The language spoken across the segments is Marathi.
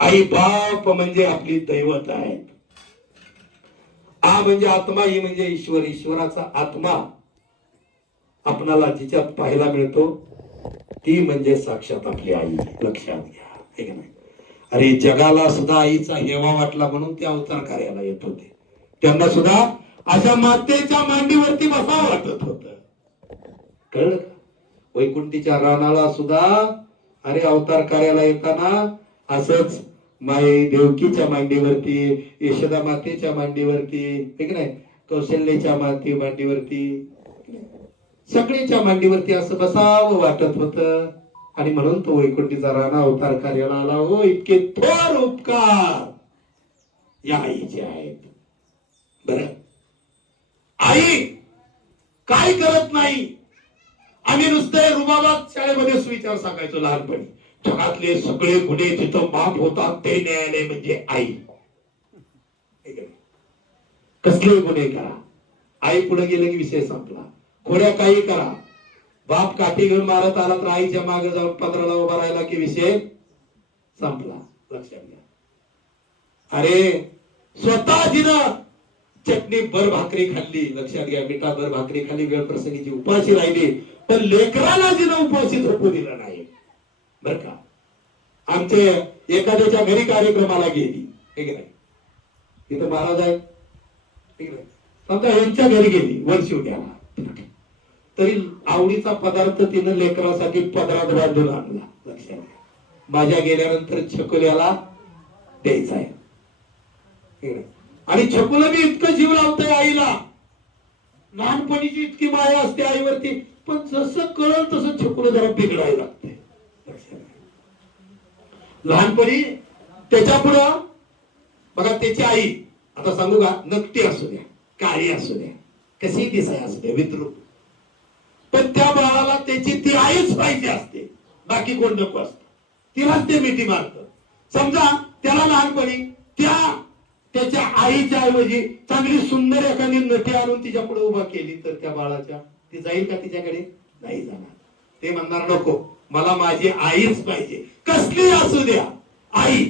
आई बाप म्हणजे आपली दैवत आहेत. आ म्हणजे आत्मा, ही म्हणजे ईश्वर, ईश्वराचा आत्मा आपणाला जिच्यात पाहायला मिळतो ती म्हणजे साक्षात आपली आई. लक्षात घ्या, हे की नाही? अरे जगाला सुद्धा आईचा हेवा वाटला म्हणून ते अवतार कार्याला येत होते. त्यांना सुद्धा अशा मातेच्या मांडीवरती बसावं वाटत होत. कळलं का? वैकुंठीच्या रानाला सुद्धा अरे अवतार कार्याला येताना असंच माई देवकीच्या मांडीवरती, यशोदा मातेच्या मांडीवरती, हे की नाही, कौशल्याच्या मांडीवरती, सगळ्याच्या मांडीवरती असं बसावं वाटत होत. आणि म्हणून तो वैकुंठीचा राणा अवतार कार्याला आला. हो, इतके थोर उपकार या आईचे आहेत. बर, आई काय करत नाही. आम्ही नुसते रुबाबात शाळेमध्ये सुविचार सांगायचो लहानपणी. जगातले सगळे गुन्हे जिथं माफ होतात ते न्यायालय म्हणजे आई. कसले गुन्हे करा, आई पुढे गेले की विषय संपला. खोड्या काही करा, बाप काठी घेऊन मारत आला तर आईच्या मागे जाऊन पदराला उभा राहिला की विषय संपला. लक्षात घ्या. अरे स्वतः जिनं चटणी भर भाकरी खाल्ली, लक्षात घ्या, मिठा भर भाकरी खाल्ली, वेळ प्रसंगीची उपाशी राहिली, पण लेकराला जिनं उपाशी झोपू दिलं नाही. बर का? आमचे एखाद्याच्या घरी कार्यक्रमाला गेली, ठीक आहे, तिथं महाराज आहे, ठीक आहे, समजा यांच्या घरी गेली वर्षिवट्याला, तरी आवडीचा पदार्थ तिनं लेकरासाठी पदरात बांधून आणला. लक्षात घ्या. माझ्या गेल्यानंतर छकुल्याला द्यायचा आहे. आणि छकुला मी इतकं जीव लावतोय आईला, लहानपणीची इतकी माया असते आईवरती, पण जसं कळल तसं छकुलं जरा बिघडायला लागते. लहानपणी त्याच्या पुढं बघा, त्याची आई आता सांगू का, नकटी असू द्या, काळी असू द्या, कशी दिसाय असू द्या, विद्रूप, पण त्या बाळाला त्याची ती आईच पाहिजे असते, बाकी कोण नको असतं. तिलाच ते मिठी मारत. समजा त्याला लहानपणी त्याच्या आईच्या ऐवजी चांगली सुंदर एखादी नटी आणून तिच्या पुढे उभा केली तर त्या बाळाच्या ती जाईल का तिच्याकडे? नाही जाणार. ते म्हणणार नको, मला माझी आईच पाहिजे, कसली असू द्या आई.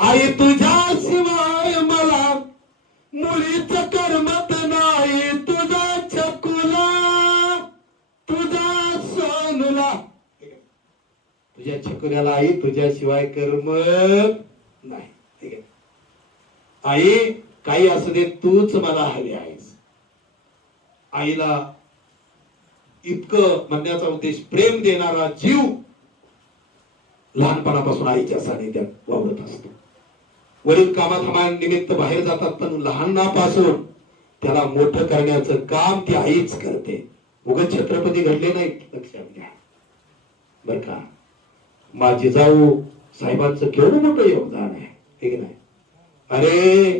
आई तुझ्याशिवाय मला मुळीच करमत नाही, तुझा छकुला, तुझा सोनुला. तुझ्या छकुल्याला आई तुझ्याशिवाय करमत नाही. ठीक आहे, आई काही असू दे, तूच मला हवी आहेस. आईला इतकं म्हणण्याचा उद्देश, प्रेम देणारा जीव लहानपणापासून आईच्या सानिध्यात वावरत असतो. वडील कामानिमित्त बाहेर जातात, पण लहानपणापासून त्याला मोठं करण्याचं काम ती आईच करते. उगाच छत्रपती घडले नाहीत, लक्षात घ्या. बर का? माझी जाऊ साहेबांचं केवढं मोठं योगदान आहे, हे की नाही? अरे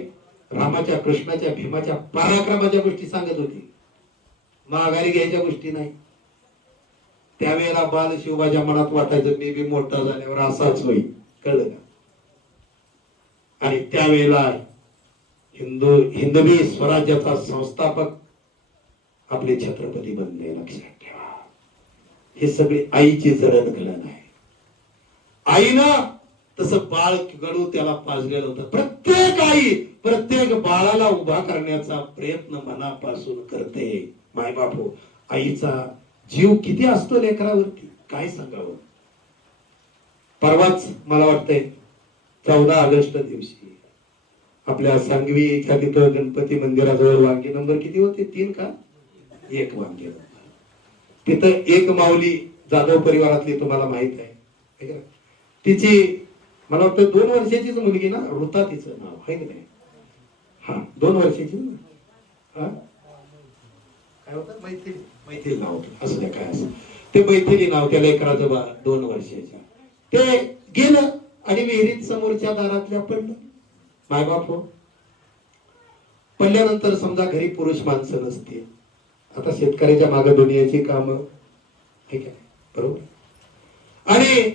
रामाच्या, कृष्णाच्या, भीमाच्या पराक्रमाच्या गोष्टी सांगत होती, माघारी घ्यायच्या गोष्टी नाही. त्यावेळेला बाल शिवबाच्या मनात वाटायचं मी बी मोठा झाल्यावर असाच होईल. कळलं का? आणि त्यावेळेला हिंदवी स्वराज्याचा संस्थापक आपले छत्रपती बनले. लक्षात ठेवा, हे सगळे आईची जडणघडण आहे. आईनं तसं बाळ घडू त्याला पाजलेलं होतं. प्रत्येक आई प्रत्येक बाळाला उभा करण्याचा प्रयत्न मनापासून करते. मायबापू, आईचा जीव किती असतो लेकरावरती, काय सांगावं. परवाच मला वाटतंय 14 ऑगस्ट दिवशी आपल्या सांगवीच्या तिथं गणपती मंदिराजवळ वांगे नंबर किती होते? 3 का 1 वांगे नंबर. तिथं एक माऊली जाधव परिवारातली, तुम्हाला माहित आहे, तिची मला वाटतं 2 वर्षाचीच मुलगी ना, ऋता तिचं नाव आहे की नाही? हा, 2 वर्षाची ना. हा, काय होतं? मैथिली नाव होतं, असं द्या काय असं ते मैथिली नाव त्या लेकराचं, 2 वर्षाच्या. ते गेलं आणि विहिरीत समोरच्या दारातल्या पडलं. मायबाप हो, पडल्यानंतर समजा घरी पुरुष माणसं नसते. आता शेतकऱ्याच्या मागे दुनियाची कामं, ठीक आहे, बरोबर. आणि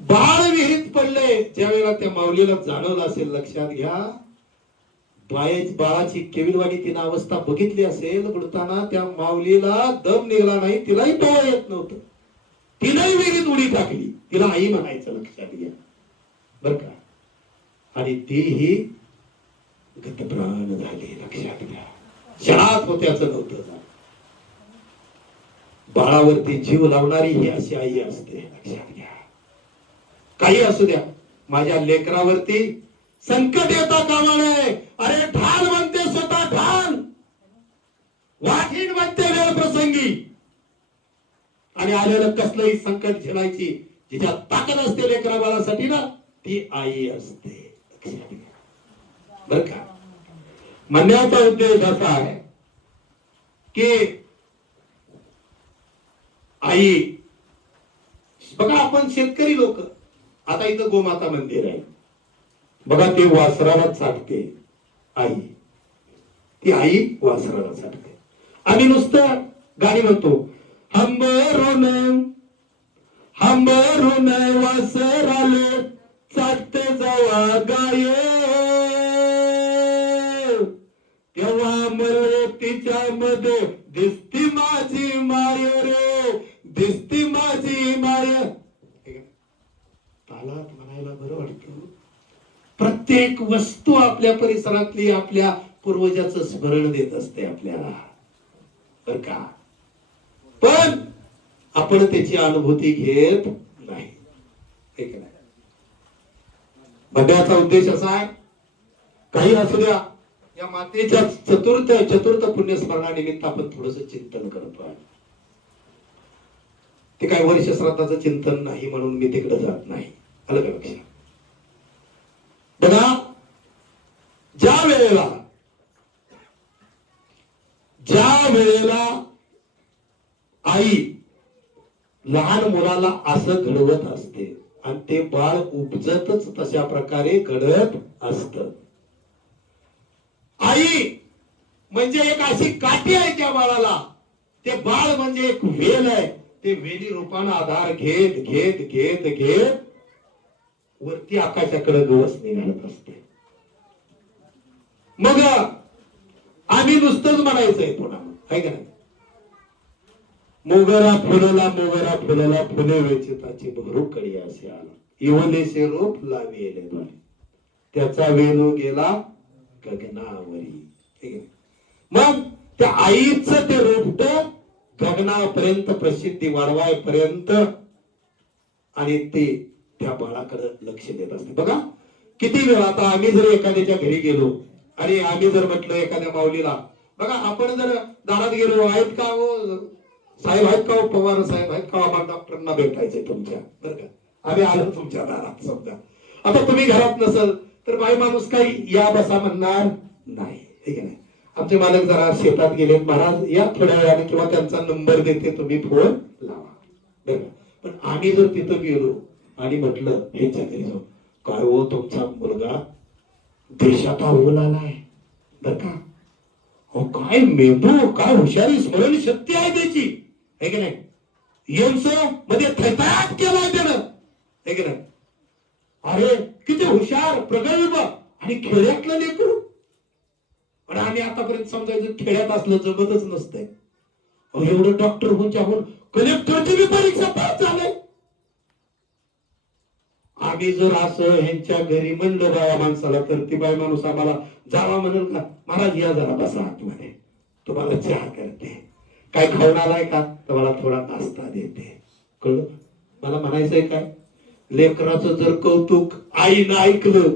बाळ विहिरीत पडले, ज्या वेळेला त्या माऊलीला जाणवलं असेल, लक्षात घ्या, बाळाची केविलवाणी तिनं अवस्था बघितली असेल, बुडताना त्या माऊलीला दम निघाला नाही, तिलाही पोहा येत नव्हतं, तिलाही विहिरीत उडी टाकली, तिला आई म्हणायचं. लक्षात घ्या. बर का. आणि तीही गतप्राण झाली. लक्षात घ्या, क्षणात होत्याचं नव्हतं झालं. बाळावरती जीव लावणारी ही अशी आई असते. लक्षात घ्या, काही असू द्या, माझ्या लेकरावरती संकट येता कामा नये. अरे ढाल म्हणते स्वतः ढाल, वाघीण म्हणते वेळ प्रसंगी. आणि आलेलं कसलंही संकट झेलायची जिच्या ताकद असते लेकरा बाळासाठी ना, ती आई असते. लक्षात घ्या बर का. म्हणण्याचा उद्देश असा आहे की आई, बघा आपण शेतकरी लोक, आता इथं गोमाता मंदिर आहे बघा, ते वासराला चाटते आई, ती आई वासराला चाटते. आम्ही नुसतं गाणी म्हणतो, हंबरून हंबरून वासराले चाटते जावा गाय, तेव्हा मला तिच्या मध्ये दिसती माझी माय रे, दिसती माझी माय. तालात म्हणायला बरं वाटतं. प्रत्येक वस्तू आपल्या परिसरातली आपल्या पूर्वजाचं स्मरण देत असते आपल्याला बर का. पण आपण त्याची अनुभूती घेत नाही. म्हणण्याचा उद्देश असा आहे, काही असू द्या, या मातेच्या चतुर्थ पुण्यस्मरणानिमित्त आपण थोडस चिंतन करतोय. ते काय वर्ष श्राद्धाचं चिंतन नाही म्हणून मी तिकडे जात नाही. आलं का लक्षात. बघा, ज्या वेळेला आई लहान मुलाला असं घडवत असते आणि ते बाळ उपजतच तशा प्रकारे घडत असत. आई म्हणजे एक अशी काठी आहे त्या बाळाला, ते बाळ म्हणजे एक वेल आहे. ते वेली रूपानं आधार घेत घेत घेत घेत वरती आकाशाकडे गवसणी घालत असते. मग आम्ही नुसतंच म्हणायचंय पुन्हा, आहे का नाही, मोगरा फुलला फुले वेचिताची भरू कडी असे आला, इवलेसे रूप लाविले द्वारे, त्याचा वेणू गेला गगनावरी. मग त्या आईचं ते रोपट गगनापर्यंत प्रसिद्धी वाढवायपर्यंत आणि ते त्या बाळाकडे लक्ष देत असते. बघा किती वेळा, आता आम्ही जर एखाद्याच्या घरी गेलो आणि आम्ही जर म्हटलं एखाद्या माऊलीला, बघा आपण जर दारात गेलो, आहेत का हो साहेब, आहेत का हो पवार साहेब, आहेत का, आम्हाला डॉक्टरांना भेटायचंय तुमच्या, बरं का, आम्ही आलो तुमच्या दारात. समजा आता तुम्ही घरात नसल तर बाई माणूस काही या बसा म्हणणार नाही, ठीक आहे. आमचे मालक जरा शेतात गेले, महाराज या थोड्या वेळाने, किंवा त्यांचा नंबर देते तुम्ही फोन लावा, बरं. पण आम्ही जर तिथं गेलो आणि म्हटलं ह्यांच्या घरी जाऊ, काय हो तुमचा मुलगा देशात आलाय बर का, हो काय मेंदू, काय हुशारी, स्मरण शक्ती आहे त्याची, आहे की नाही, यांचं मध्ये थैताट केलाय त्यानं, आहे की नाही. अरे किती हुशार, प्रगल्भ आणि खेड्यातलं लेकरू. पण आम्ही आतापर्यंत समजायचं खेड्यात असलं जमतच नसतंय. एवढं डॉक्टर होऊन कलेक्टरची बी परीक्षा पास झालंय. आम्ही जर असं ह्यांच्या घरी म्हणलं बाया माणसाला, तर ती बाई माणूस आम्हाला जावा म्हणेल का, महाराज या जरा बसा आतमध्ये, तुम्हाला चहा करते, काय खाऊन आलाय का, तुम्हाला थोडा नाश्ता देते. कळलं मला म्हणायचंय काय, लेकराचं जर कौतुक आईनं ऐकलं,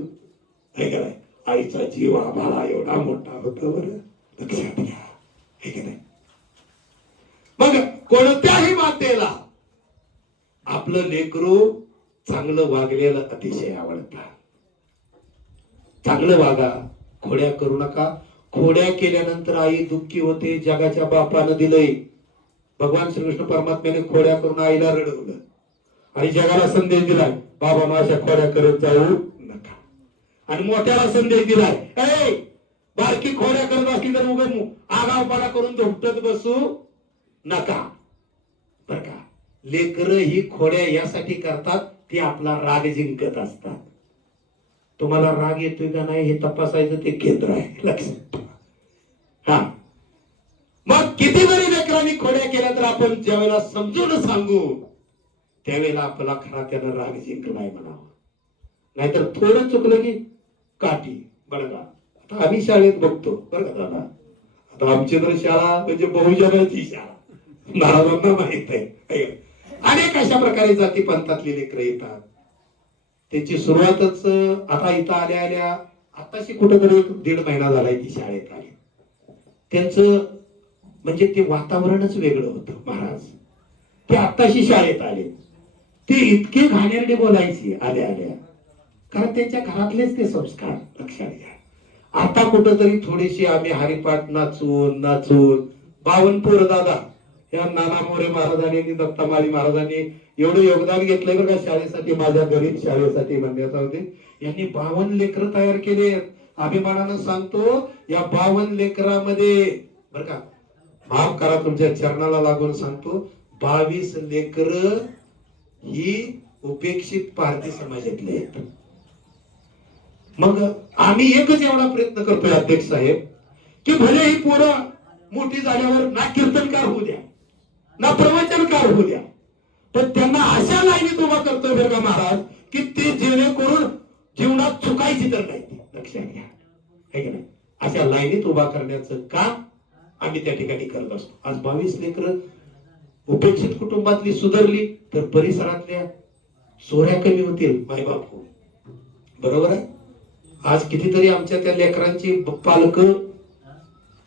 काय आईचा जीव आम्हाला एवढा मोठा होता, बरं लक्षात घ्या, हे की नाही. मग कोणत्याही मातेला आपलं लेकरू चांगलं वागलेलं अतिशय आवडतं. चांगलं वागा, खोड्या करू नका. खोड्या केल्यानंतर आई दुःखी होते. जगाच्या बापानं दिलंय, भगवान श्रीकृष्ण परमात्म्याने खोड्या करून आईला रडवलं आणि जगाला संदेश दिलाय, बाबा माझ्या खोड्या करत जाऊ नका. आणि मोठ्याला संदेश दिलाय, ए बारकी खोड्या करत असली तर उगा आगावपणा करून धोपटत बसू नका, बर का. लेकरं ही खोड्या यासाठी करतात, ती आपला राग जिंकत असतात. तुम्हाला राग येतोय का नाही हे तपासायचं ते केंद्र आहे, लक्षात ठेवा. हा, मग किती जरी लेकरांनी खोड्या केल्या तर आपण ज्यावेळेला समजून सांगू त्यावेळेला आपला खरा त्यानं राग जिंकलाय म्हणावं. नाहीतर थोडं चुकलं की काठी बरं का. आता आम्ही शाळेत बघतो बरं का दादा, आता आमची तर शाळा म्हणजे बहुजनाची शाळा, महाराजांना माहित आहे. अनेक अशा प्रकारे जाती पंथातली लेकरं येतात. त्याची सुरुवातच आता इथं आल्या आल्या आताशी कुठेतरी 1.5 महिना झालाय ती शाळेत आली. त्यांचं म्हणजे ते वातावरणच वेगळं होतं. महाराज ते आत्ताशी शाळेत आले, ते इतके घाणेरडे बोलायचे आल्या आल्या, कारण त्यांच्या घरातलेच ते संस्कार लक्षात घ्या. आता कुठंतरी थोडीशी आम्ही हरिपाठ नाचून नाचून बावनपूर दादा या नाना मोरे महाराजांनी आणि दत्तामाळी महाराजांनी एवढं योगदान घेतलंय बरं का शाळेसाठी, माझ्या गरीब शाळेसाठी म्हणण्याचा होते. यांनी 52 लेकरं तयार केले. अभिमानानं सांगतो या 52 लेकरामध्ये बरं का, माफ करा तुमच्या चरणाला लागून सांगतो, 22 लेकरं ही उपेक्षित भारतीय समाजातले आहेत. मग आम्ही एकच एवढा प्रयत्न करतोय अध्यक्ष साहेब, की भले ही पोरं मोठी झाल्यावर ना कीर्तनकार होऊ द्या ना प्रवचनकार होऊ द्या, पण त्यांना अशा लाईनीत उभा करतोय बरं का महाराज, की ते जेणेकरून जीवनात चुकायची तर नाही. लक्षात घ्या है की नाही. अशा लाईनीत उभा करण्याचं काम आम्ही त्या ठिकाणी करत असतो. आज 22 लेकरं उपेक्षित कुटुंबातली सुधारली तर परिसरातल्या चोऱ्या कमी होतील. मायबाप हो बरोबर आहे. आज कितीतरी आमच्या त्या लेकरांची पालक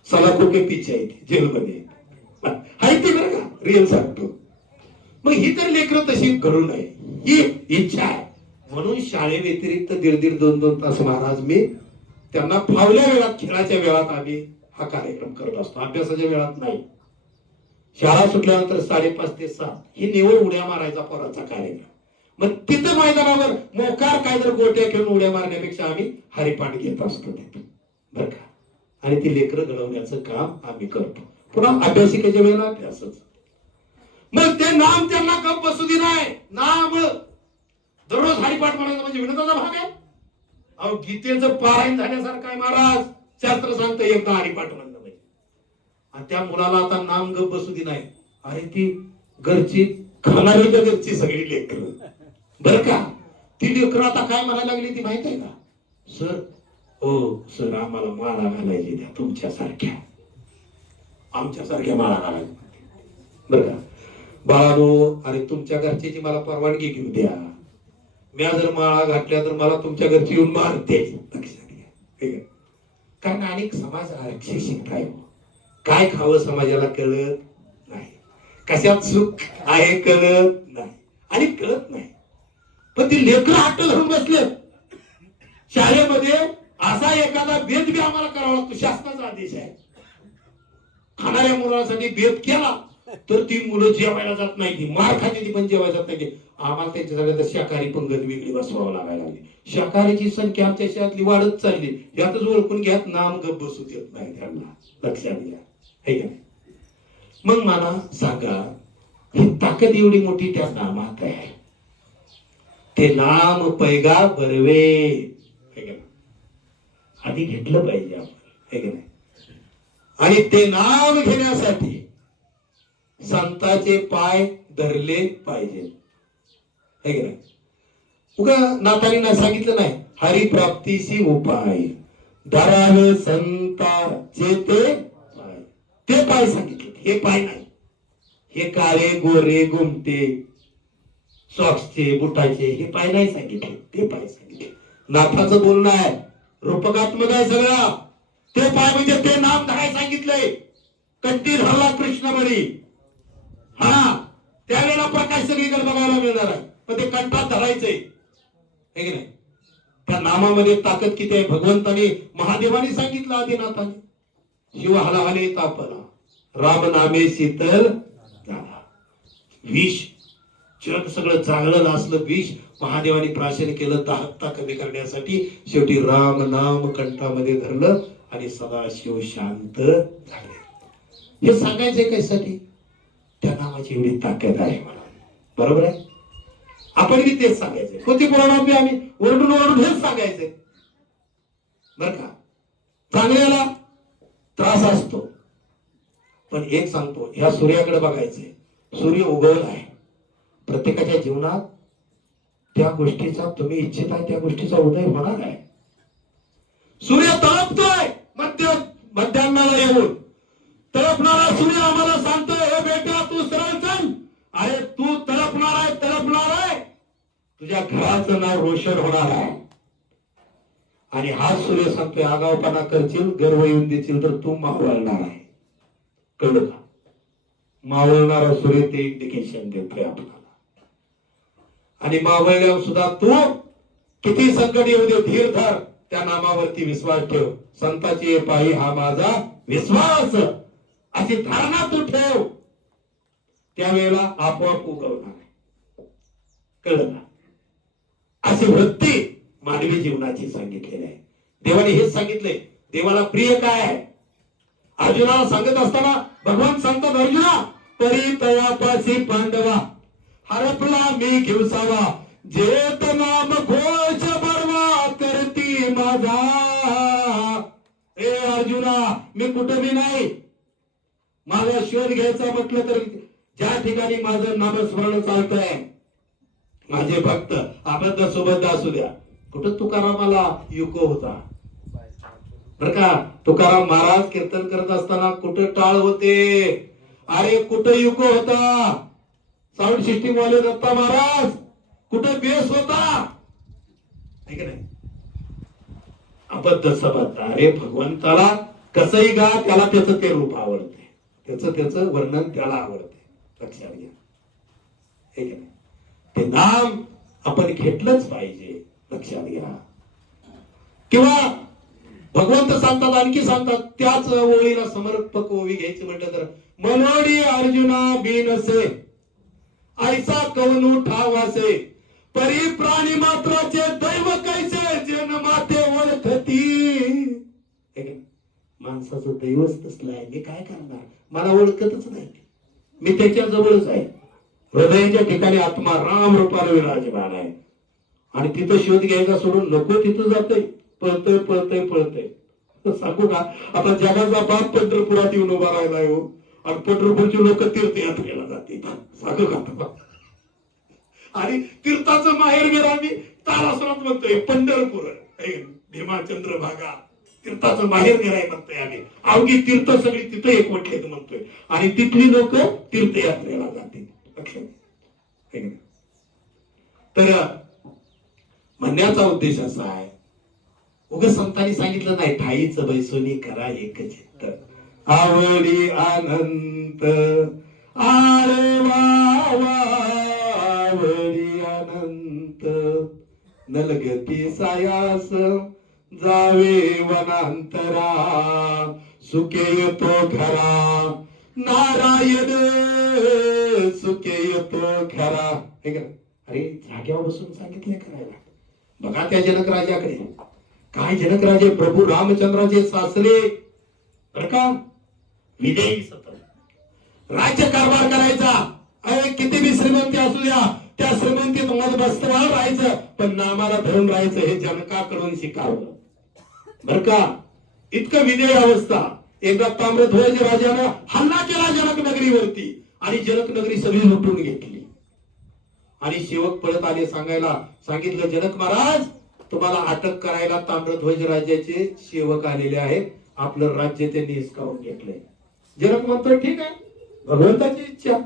सलाखों के पीछे आहेत जेलमध्ये आहे ते बरं का, रिअल सांगतो. मग ही तर लेकरं तशी घडू नये ही इच्छा आहे. म्हणून शाळे व्यतिरिक्त 1.5 2 तास महाराज मी त्यांना फावल्या वेळात खेळाच्या वेळात आम्ही हा कार्यक्रम करत असतो. अभ्यासाच्या वेळात नाही. शाळा सुटल्यानंतर 5:30 ते 7 ही निवड उड्या मारायचा पोराचा कार्यक्रम. मग तिथं मैदानावर मोकार काय जर गोट्या खेळून उड्या मारण्यापेक्षा आम्ही हरिपाठ घेत असतो तिथं बरं का. आणि ती लेकरं घडवण्याचं काम आम्ही करतो. पुन्हा अभ्यासिकेच्या वेळेला अभ्यासच. मग ते नाम त्यांना गप बसू दे नाही. नाम दररोज हरिपाठ म्हणायचं म्हणजे विनोदाचा भाग आहे. अहो गीतेचं पारायण झाल्यासारखं आहे महाराज. शास्त्र सांगतं एकदा हरिपाठ म्हणणं म्हणजे. आणि त्या मुलाला आता नाम गप बसू दे नाही. अरे ती घरची खाणारी घरची सगळी लेकरं बर का, ती लेकरं आता काय म्हणायला लागली ती माहित आहे का, सर हो सर आम्हाला माळा घालायची द्या तुमच्यासारख्या, आमच्यासारख्या माळा घालायची बर का. बाळानो अरे तुमच्या घरची मला परवानगी घेऊ द्या. मी जर माळा घातल्या तर मला तुमच्या घरची येऊन मारते. लक्षात घ्या. कारण अनेक समाज आरक्षित शिकताय. काय खावं समाजाला कळत नाही, कशात सुख आहे कळत नाही आणि कळत नाही. पण ती लेकरं हट्ट धरून बसले शाळेमध्ये. असा एखादा भेद बी आम्हाला करावा लागतो. शासनाचा आदेश आहे. खाणाऱ्या मुलांसाठी भेद केला तर ती मुलं जेवायला जात नाही, ती मार खाते ती पण जेवायला जात नाही. आम्हाला त्यांच्यासाठी शाकाहारी पंगत वेगळी बसवावं लागायला लागली. शाकाहारीची संख्या आमच्या शहरातली वाढत चालली. यातच ओळखून घ्या नाम गप बसू देत नाही त्यांना. लक्षात घ्या है का. मग मला सांगा ही ताकद एवढी मोठी त्या नामात आहे. ते नाम पैगा बरवे आधी घेतलं पाहिजे आपण है का नाही. आणि ते नाम घेण्यासाठी संतांचे पाय धरले पाहिजे है का नाही. उगा नातानी ना सांगितलं नाही हरिप्राप्तीशी उपाय धरावे संतांचे ते पाय सांगितले. हे पाय नाही, हे काळे गोरे गुमटे सॉक्सचे बुटाचे हे पाय नाही सांगितले, ते पाय सांगितले. नाथाचं बोलणं आहे, रूपकात्मक आहे सगळा. ते पाय म्हणजे ते नाम धरायला सांगितलंय. कंठी धरला कृष्णमणी, हा त्यावेळेला प्रकाश सगळीकडे बघायला मिळणार आहे. पण ते कंठात धरायचंय है की नाही. त्या नामामध्ये ताकद किती आहे. भगवंताने महादेवाने सांगितलं आदिनाथाने, शिव हलाहले तापला राम नामे शीतल झाला. विष जग सगळं चांगलं असलं विष महादेवाने प्राशन केलं दाहकता कमी करण्यासाठी. शेवटी राम नाम कंठामध्ये धरलं आणि सदाशिव शांत झाले. हे सांगायचंय कशासाठी, त्या नामाची एवढी ताकद आहे मला. बरोबर आहे. आपण बी तेच सांगायचंय. कोणती बोलणार बी आम्ही ओरडून ओरडून हेच सांगायचंय बर का. चांगल्याला त्रास असतो पण एक सांगतो, ह्या सूर्याकडे बघायचंय. सूर्य उगवला आहे. प्रत्येकाच्या जीवनात त्या गोष्टीचा तुम्ही इच्छित आहे त्या गोष्टीचा उदय होणार आहे. सूर्य तळपतोय मध्यान्हाला येऊन, तळपणारा सूर्य आम्हाला सांगतोय, हे बेटा तू सरळ चल. अरे तू तळपणार आहे, तुझ्या घराचं नाव रोशन होणार आहे. आणि हा सूर्य सांगतोय, आगावपणा करशील, गर्व येऊन देशील तर तू मावळणार आहे. कळलं का? मावळणारा सूर्य ते इंडिकेशन देतोय आपल्याला. आणि मावळल्यावर सुद्धा तू किती संकट येऊ दे, धीर धर, त्या नामावरती विश्वास ठेव. संताची पायी हा माझा विश्वास, अशी धारणा तू ठेव, त्यावेळेला आपोआप उगवणार आहे. कळलं का? अशी वृत्ती मानवी जीवनाची सांगितलेली आहे. देवाने हेच सांगितले. देवाला प्रिय काय आहे? अर्जुनाला सांगत असताना भगवान सांगतात, अर्जुना परी तयापासी पांडवा हरपला मी घेवसावा, जेत नाम घोष बर्वा करती माझा. ए अर्जुना, मी कुठं बी नाही, माझा शोध घ्यायचा म्हटलं तर ज्या ठिकाणी माझं नामस्मरण चालतंय, माझे भक्त अबद्ध सुबद्ध असू द्या. कुठं तुकारामाला युको होता बर का? तुकाराम महाराज कीर्तन करत असताना कुठं टाळ होते, अरे कुठं युको होता? साऊंड सिस्टीम वाले दत्ता महाराज कुठं बेस होता? आहे की नाही? अबद्ध सबद्ध. अरे भगवंताला कसंही गा, त्याला त्याचं ते रूप आवडते, त्याचं वर्णन त्याला आवडते. लक्षात घ्या. आहे की नाही? ते नाम आपण घेतलंच पाहिजे. लक्षात घ्या. किंवा भगवंत सांगतात, आणखी सांगतात त्याच ओळीला समर्पक ओवी घ्यायची म्हटलं तर, मनोडी अर्जुना बिनसे ऐसा कवनु ठावासे, परी प्राणी मात्राचे दैव कैसे जन माते ओळखती. माणसाचं दैवच तसलं आहे. मी काय करणार, मला ओळखतच नाही, मी त्याच्या जवळच आहे. हृदयाच्या ठिकाणी आत्मा राम रूपाने विराजमान आहे. आणि तिथं शोध घ्यायचा सोडून नको तिथं जातोय, पळतय. सांगू का, आता जगाचा बाप पंढरपुरात येऊन उभा राहिलाय हो, आणि पंढरपूरची लोक तीर्थयात्रेला जाते. सांगू का? आणि तीर्थाचं माहेरघर आम्ही तारासुरात म्हणतोय पंढरपूर, भीमाचंद्र भागा तीर्थाचं माहेरघर आहे म्हणतोय आम्ही. अवघी तीर्थ सगळी तिथं एकवटलेत म्हणतोय, आणि तिथली लोक तीर्थयात्रेला जाते. तर म्हणण्याचा उद्देश असा आहे, उगाच संतांनी सांगितलं नाही, ठाईच बैसोनी करा एक चित्त, आवडी आनंत आरे वा, आवडी अनंत नलगती सायास जावे वनांतरा, सुखे येतो खरा नारायण सुखे येतो खरा. अरे जाग्यावर बसून सांगितलंय करायला. बघा त्या जनक राजाकडे, काय जनक राजे प्रभू रामचंद्राचे सासरे बर का, विदेही सतत राज्य कारभार करायचा. अरे किती बी श्रीमंती असू द्या, त्या श्रीमंतीत मत बसवाल राहायचं, पण नामाला धरून राहायचं हे जनकाकडून शिकावलं बर का. इतकं विदेही अवस्था. एकदा ताम्रध्वज राजानं हल्ला केला जनक नगरीवरती, आणि जनक नगरी सगळी लुटून घेतली. आणि सेवक पळत आले, सांगितलं जनक महाराज, तुम्हाला अटक करायला ताम्रध्वज राजाचे सेवक आलेले आहेत, आपलं राज्य त्यांनी हिसकावून घेतलंय. जनक म्हणतो ठीक आहे, भगवंताची इच्छा.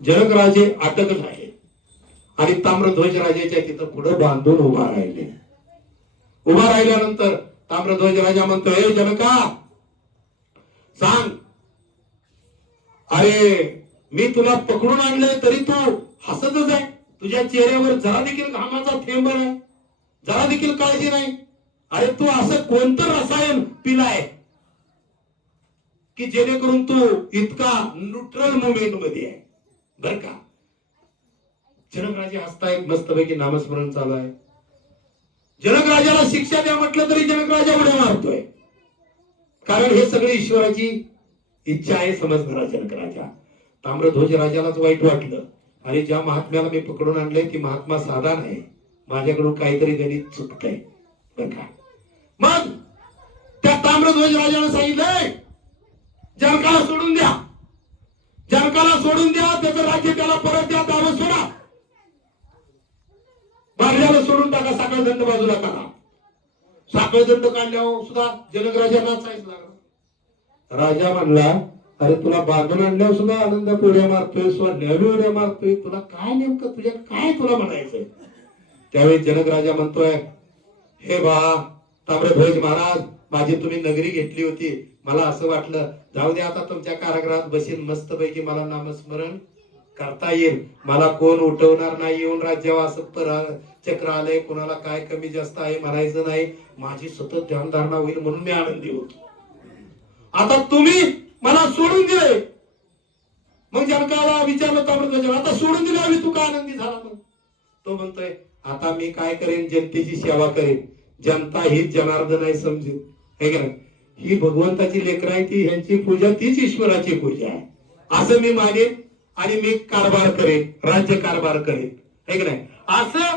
जनक राजे अटक झाले आणि ताम्रध्वज राजाच्या तिथं पुढे बांधून उभा राहिले. उभा राहिल्यानंतर ताम्रध्वज राजा म्हणतो, हे जनका सांग, अरे मी तुला पकडून आणले तरी तू हसतच आहे, तुझ्या चेहऱ्यावर जरा देखील घामाचा थेंब नाही, जरा देखील काळजी नाही. अरे तू असं कोणतं रसायन पिलाय की जेणेकरून तू इतका न्यूट्रल मुवमेंट मध्ये आहे बर का. जनकराजे हसतायत, मस्तपैकी नामस्मरण चालू आहे. जनकराजाला शिक्षा द्या म्हटलं तरी जनकराजा उड्या मारतोय, कारण हे सगळे ईश्वराची इच्छा आहे समजणारा जनकराजा. ताम्रध्वज राजालाच वाईट वाटलं, अरे ज्या महात्म्याला मी पकडून आणलंय ती महात्मा साधा नाही, माझ्याकडून काहीतरी गणित चुकतंय बर का. मग त्या ताम्रध्वज राजाने सांगितलंय, जनकाला सोडून द्या, जनकाला सोडून द्या, त्याचं राज्य त्याला परत द्या, दावं सोडा. वाढल्याला सोडून टाका, साखळ दंड बाजूला करा. साखळ दंड काढल्यावर सुद्धा जनकराजांना नाचायच लागला. राजा म्हणला, अरे तुला बांधून आणल्यावर सुद्धा आनंदात उड्या मारतोय, सोडल्यावर उड्या मारतोय, तुला काय नेमकं तुझ्या काय तुला म्हणायचंय? त्यावेळी जनकराजा म्हणतोय, हे बा ताम्रध्वज महाराज, माझी तुम्ही नगरी घेतली होती, मला असं वाटलं जाऊ दे आता तुमच्या कारागृहात बसीन, मस्तपैकी मला नामस्मरण करता येईल, मला कोण उठवणार नाही, येऊन राज्यावर असं चक्र आलंय, कोणाला काय कमी जास्त आहे म्हणायचं नाही, माझी सतत ध्यानधारणा होईल म्हणून मी आनंदी होतो. आता तुम्ही मला सोडून दिले. मग जनकाला विचारलं ताम्रध्वज, आता सोडून दिलं आम्ही, तू का आनंदी झाला? मग तो म्हणतोय, आता मी काय करेन, जनतेची सेवा करेन, जनता हीच जनार्दन आहे समजेल, हे का नाही, ही भगवंताची लेकरं आहे, ती ह्यांची पूजा तीच ईश्वराची पूजा आहे असं मी मानेन आणि मी कारभार करेन, राज्य कारभार करेन, हे का नाही असं.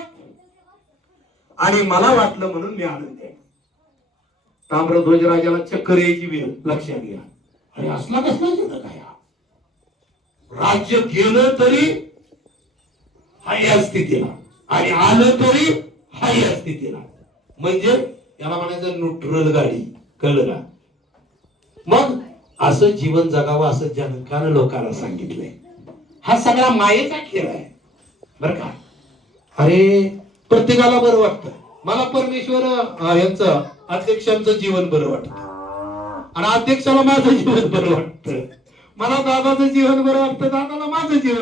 आणि मला वाटलं म्हणून मी आनंद आहे. ताम्रध्वज राजाला चक्कर यायची वेळ लक्षात घ्या. अरे असला कसला जनक आहे, राज्य गेलं तरी हाय या स्थितीला आणि आलं तरी हाय या स्थितीला, म्हणजे याला म्हणायचं न्यूट्रल गाडी, कळलं का? मग असं जीवन जगावं असं जनकानं लोकांना सांगितलंय. हा सगळा मायेचा खेळ आहे बर का. अरे प्रत्येकाला बरं वाटतं, मला परमेश्वर यांचं अध्यक्षांचं जीवन बरं वाटतं आणि अध्यक्षाला माझं जीवन बरं वाटतं, मला दादाचं जीवन बरं वाटतं, दादाला माझं जीवन